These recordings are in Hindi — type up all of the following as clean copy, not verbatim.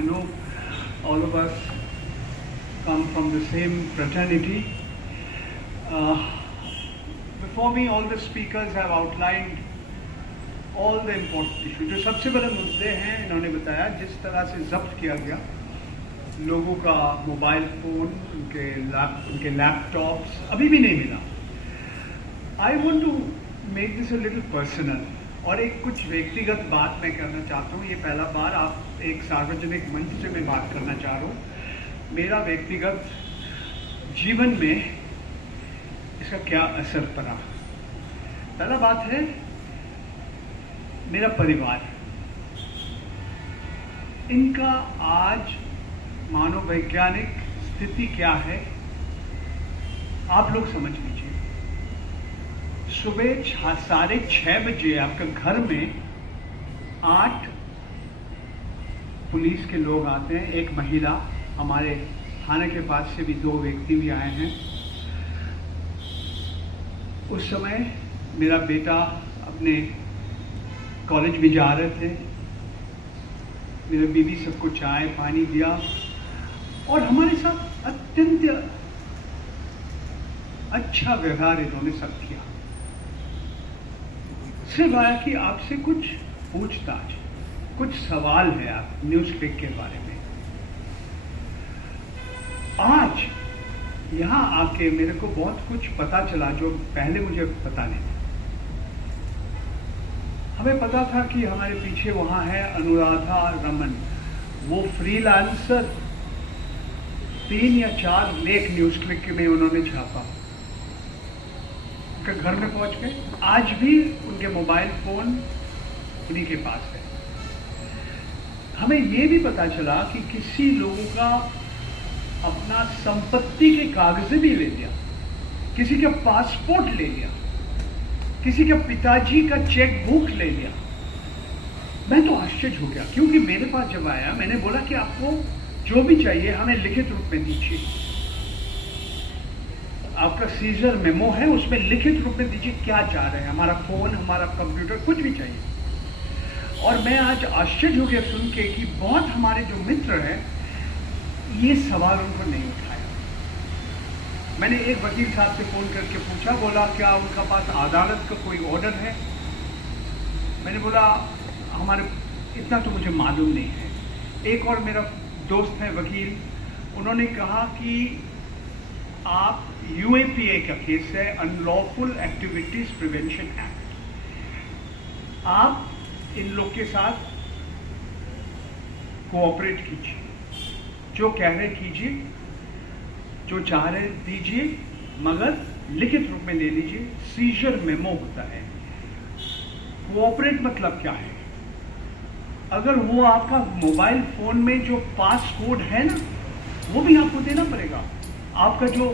I know all of us come from the same fraternity. Before me, all the speakers have outlined all the important issues. जो सबसे बड़े मुद्दे हैं इन्होंने बताया, जिस तरह से जब्त किया गया लोगों का मोबाइल फ़ोन, उनके लैपटॉप्स अभी भी नहीं मिला. I want to make this a little personal और एक कुछ व्यक्तिगत बात मैं करना चाहता हूँ. ये पहला बार आप एक सार्वजनिक मंच से मैं बात करना चाह रहा हूँ. मेरा व्यक्तिगत जीवन में इसका क्या असर पड़ा. पहला बात है मेरा परिवार. इनका आज मानववैज्ञानिक स्थिति क्या है आप लोग समझ लीजिए. सुबह 6:30 बजे आपके घर में 8 पुलिस के लोग आते हैं. एक महिला, हमारे थाने के पास से भी 2 व्यक्ति भी आए हैं. उस समय मेरा बेटा अपने कॉलेज में जा रहे थे. मेरे बीवी सबको चाय पानी दिया और हमारे साथ अत्यंत अच्छा व्यवहार इन्होंने सब किया. सिर्फ आया कि आपसे कुछ पूछताछ, कुछ सवाल है आप न्यूज़ क्लिक के बारे में. आज यहाँ आके मेरे को बहुत कुछ पता चला जो पहले मुझे पता नहीं था. हमें पता था कि हमारे पीछे वहाँ है अनुराधा रमन. वो फ्रीलांसर 3 या 4 लेख न्यूज़ क्लिक में उन्होंने छापा. उनके घर में पहुँच गए. आज भी उनके मोबाइल फ़ोन उन्हीं के पास है. हमें ये भी पता चला कि किसी लोगों का अपना संपत्ति के कागज़ भी ले लिया, किसी का पासपोर्ट ले लिया, किसी के पिताजी का चेक बुक ले लिया. मैं तो आश्चर्य हो गया क्योंकि मेरे पास जब आया मैंने बोला कि आपको जो भी चाहिए हमें लिखित रूप में दीजिए. आपका सीजर मेमो है, उसमें लिखित रूप में दीजिए क्या चाह रहे हैं. हमारा फ़ोन, हमारा कंप्यूटर, कुछ भी चाहिए. और मैं आज आश्चर्य हो गया सुन के कि बहुत हमारे जो मित्र हैं ये सवाल उनको नहीं उठाया. मैंने एक वकील साहब से फ़ोन करके पूछा, बोला क्या उनका पास अदालत का कोई ऑर्डर है. मैंने बोला हमारे इतना तो मुझे मालूम नहीं है. एक और मेरा दोस्त है वकील, उन्होंने कहा कि आप UAPA का केस है, अनलॉफुल एक्टिविटीज़ प्रिवेंशन एक्ट. आप इन लोग के साथ कोऑपरेट कीजिए, जो कह रहे कीजिए, जो चाह रहे दीजिए, मगर लिखित रूप में ले लीजिए. सीजर मेमो होता है. कोऑपरेट मतलब क्या है? अगर वो आपका मोबाइल फ़ोन में जो पासकोड है ना, वो भी आपको देना पड़ेगा. आपका जो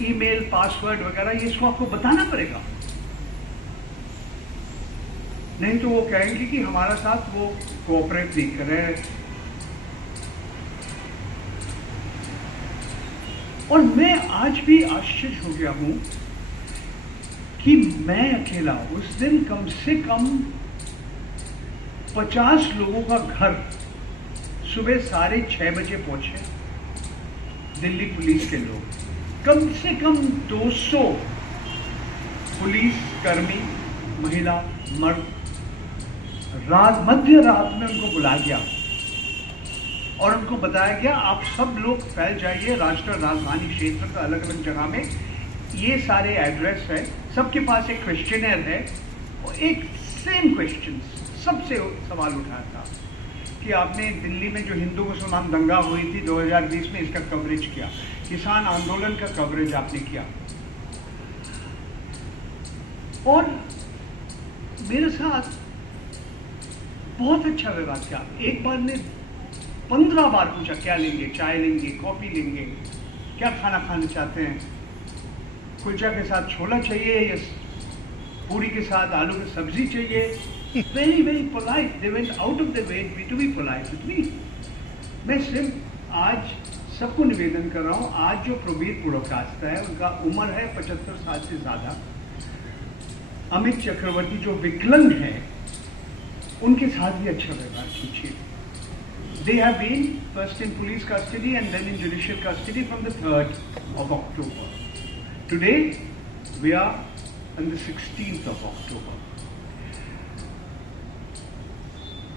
ईमेल पासवर्ड वगैरह ये इसको आपको बताना पड़ेगा. नहीं तो वो कहेंगे कि हमारा साथ वो कोऑपरेट नहीं कर रहे हैं. और मैं आज भी आश्चर्य हो गया हूं कि मैं अकेला उस दिन कम से कम 50 लोगों का घर सुबह 6:30 बजे पहुंचे. दिल्ली पुलिस के लोग, कम से कम 200 पुलिस कर्मी, महिला, मर्द, मध्य रात में उनको बुलाया गया और उनको बताया गया आप सब लोग फैल जाइए राष्ट्रीय राजधानी क्षेत्र का अलग अलग जगह में. ये सारे एड्रेस है, सबके पास एक क्वेश्चनर है और एक सेम क्वेश्चन सबसे सवाल उठाया था कि आपने दिल्ली में जो हिंदू मुसलमान दंगा हुई थी 2020 में इसका कवरेज किया, किसान आंदोलन का कवरेज आपने किया. और मेरे साथ बहुत अच्छा व्यवहार किया. एक बार ने 15 बार पूछा क्या लेंगे, चाय लेंगे, कॉफ़ी लेंगे, क्या खाना खाना चाहते हैं, कुलचा के साथ छोला चाहिए या पूरी के साथ आलू की सब्जी चाहिए. Very very polite. They went out of the way to be polite with me. मैं सिर्फ आज सबको निवेदन कर रहा हूँ, आज जो प्रवीर पुरोकास्ता है उनका उम्र है 75 साल से ज़्यादा. अमित चक्रवर्ती जो विकलांग है उनके साथ भी अच्छा व्यवहार कीजिए. They have been first in police custody and then in judicial custody from the 3rd of October. Today, we are on the 16th of October.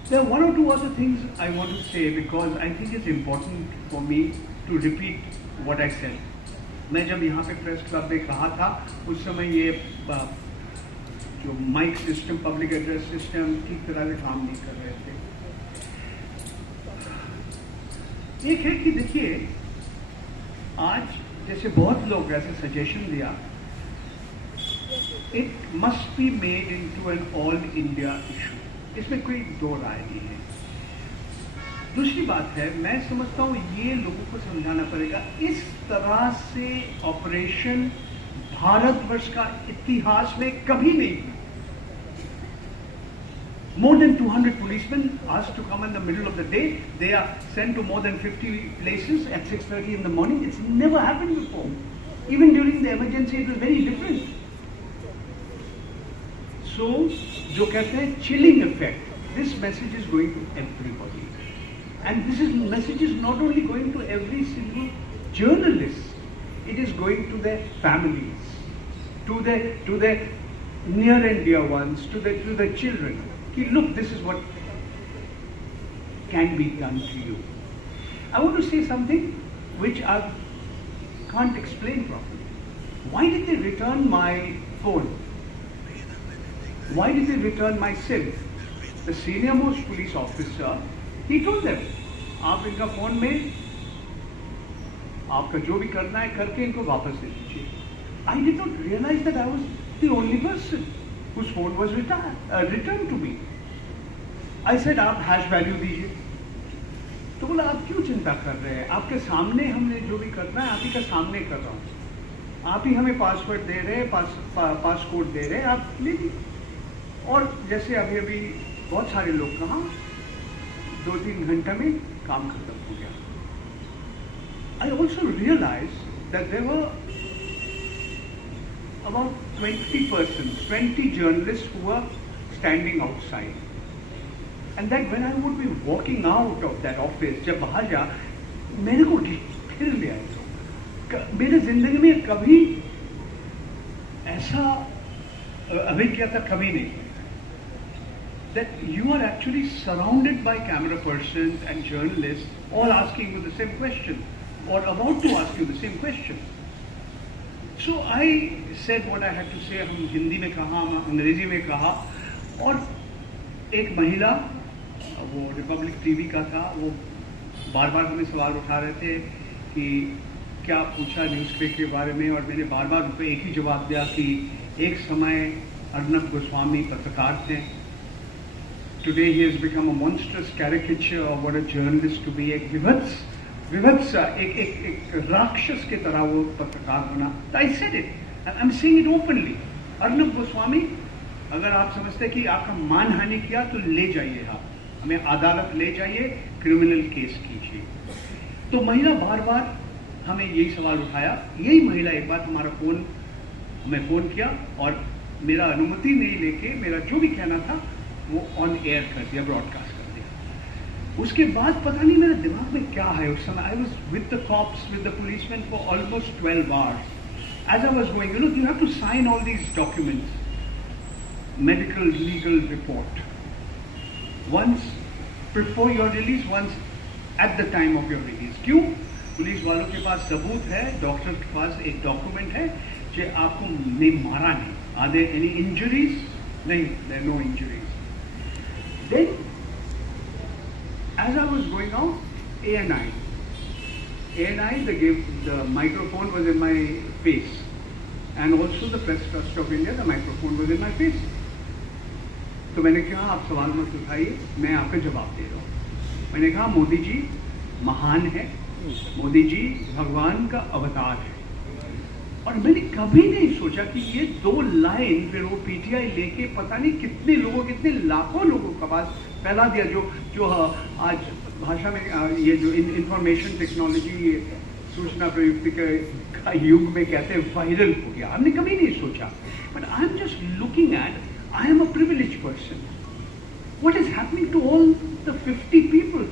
There are one or two other things I want to say because I think it's important for me to repeat what I said. मैं जब यहाँ पे प्रेस क्लब में कहा था उस समय ये जो mic system, public address system ठीक तरह से काम नहीं कर रहे थे. एक है कि देखिए आज जैसे बहुत लोग ऐसे सजेशन दिया, it must be made into an all India issue. इसमें कोई दो राय नहीं है. दूसरी बात है, मैं समझता हूं ये लोगों को समझाना पड़ेगा, इस तरह से ऑपरेशन भारतवर्ष का इतिहास में कभी नहीं हुआ. More than 200 policemen asked to come in the middle of the day. They are sent to more than 50 places at 6:30 in the morning. It's never happened before. Even during the emergency, it was very different. So, जो कहते हैं chilling effect, this message is going to everybody. And this message is not only going to every single journalist, it is going to their families, to their near and dear ones, to the children. Look, this is what can be done to you. I want to say something which I can't explain properly. Why did they return my phone? Why did they return my SIM? The senior most police officer, he told them, आप इनका फोन में आपका जो भी करना है करके इनको वापस दे दीजिए. I did not realize that I was the only person whose phone was returned to me. I said, आप हैश वैल्यू दीजिए. तो बोला, आप क्यों चिंता कर रहे हैं? आपके सामने हमने जो भी करना है आप ही का सामने कर रहा हूँ. आप ही हमें पासवर्ड दे रहे हैं, पासकोड दे रहे हैं, आप ले लीजिए. और जैसे अभी अभी बहुत सारे लोग कहा 2-3 घंटे में काम खत्म हो गया. I also realized that there were about 20 persons, 20 journalists who were standing outside. And that when I would be walking out of that office, जब बाहर जा, मेरे को फिर ले आए. मेरे जिंदगी में कभी ऐसा अभिज्ञता कभी नहीं. That you are actually surrounded by camera persons and journalists all asking you the same question or about to ask you the same question. So I said what I had to say. हम हिंदी में कहा, हम अंग्रेजी में कहा. और एक महिला, वो रिपब्लिक टीवी का था, वो बार बार हमें सवाल उठा रहे थे कि क्या पूछा न्यूज़पेपर के बारे में. और मैंने बार बार उनको एक ही जवाब दिया कि एक समय अर्नब गोस्वामी पत्रकार थे. Today he has become a monstrous caricature of what a journalist to be. एक विभत्स एक राक्षस के तरह वो पत्रकार बना. I said it. I'm saying it openly. Arnab Goswami, अगर आप समझते हैं कि आपका मानहानि किया तो ले जाइए, आप हमें अदालत ले जाइए, क्रिमिनल केस कीजिए. तो महिला बार बार हमें यही सवाल उठाया. यही महिला एक बार हमारा मैं फोन किया और मेरा अनुमति नहीं लेके मेरा जो भी कहना था वो ऑन एयर कर दिया, ब्रॉडकास्ट कर दिया. उसके बाद पता नहीं मेरे दिमाग में क्या है उस समय. I was with the cops, with the policeman for almost 12 hours. As I was going, you have to sign all these documents, medical, legal report. Once before your release, once at the time of your release. क्यों? पुलिस वालों के पास सबूत है, डॉक्टर के पास एक डॉक्यूमेंट है कि आपको नहीं मारा नहीं. Are there any injuries? नहीं, there are no injuries. Then, as I was going out, ANI, the microphone was in my face, and also the Press Trust of India, the microphone was in my face. तो मैंने कहा, आप सवाल मत उठाइए, मैं आपका जवाब दे रहा हूँ. मैंने कहा, मोदी जी महान है, मोदी जी भगवान का अवतार है. और मैंने कभी नहीं सोचा कि ये 2 लाइन फिर वो पीटीआई लेके पता नहीं कितने लोगों, कितने लाखों लोगों के पास फैला दिया. जो आज भाषा में ये जो इंफॉर्मेशन टेक्नोलॉजी, सूचना प्रयुक्ति का युग में कहते हैं वायरल हो गया. हमने कभी नहीं सोचा. But I am just looking at, I am a privilege person. What is happening to all the 50 people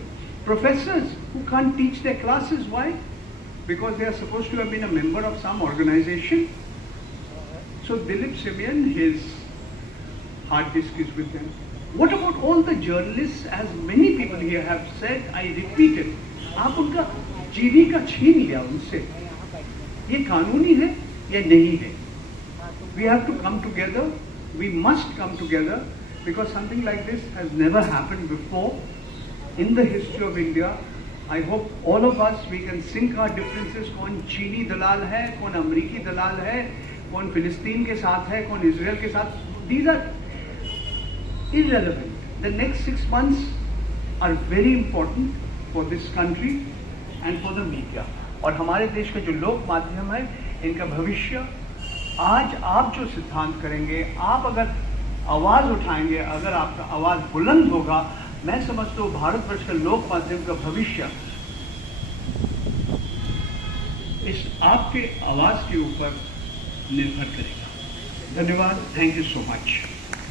Professors who can't teach their classes. Why? Because they are supposed to have been a member of some organization. So Dilip Simeon, his hard disk is with them. What about all the journalists, as many people here have said, I repeat it, आप उनका जीविका छीन लिया उनसे. ये कानूनी है या नहीं है? We have to come together. We must come together because something like this has never happened before in the history of India. I hope all of us, we can sink our differences. कौन चीनी दलाल है, कौन अमेरिकी दलाल है, कौन फिलिस्तीन के साथ है, कौन इजराइल के साथ. These are irrelevant. The next 6 months are very important for this country and for the media. और हमारे देश के जो लोक माध्यम है, इनका भविष्य, आज आप जो सिद्धांत करेंगे, आप अगर आवाज उठाएंगे, अगर आपका आवाज बुलंद होगा, मैं समझता हूँ भारतवर्ष के लोक माध्यम का भविष्य इस आपके आवाज के ऊपर निर्भर करेगा. धन्यवाद. Thank you so much.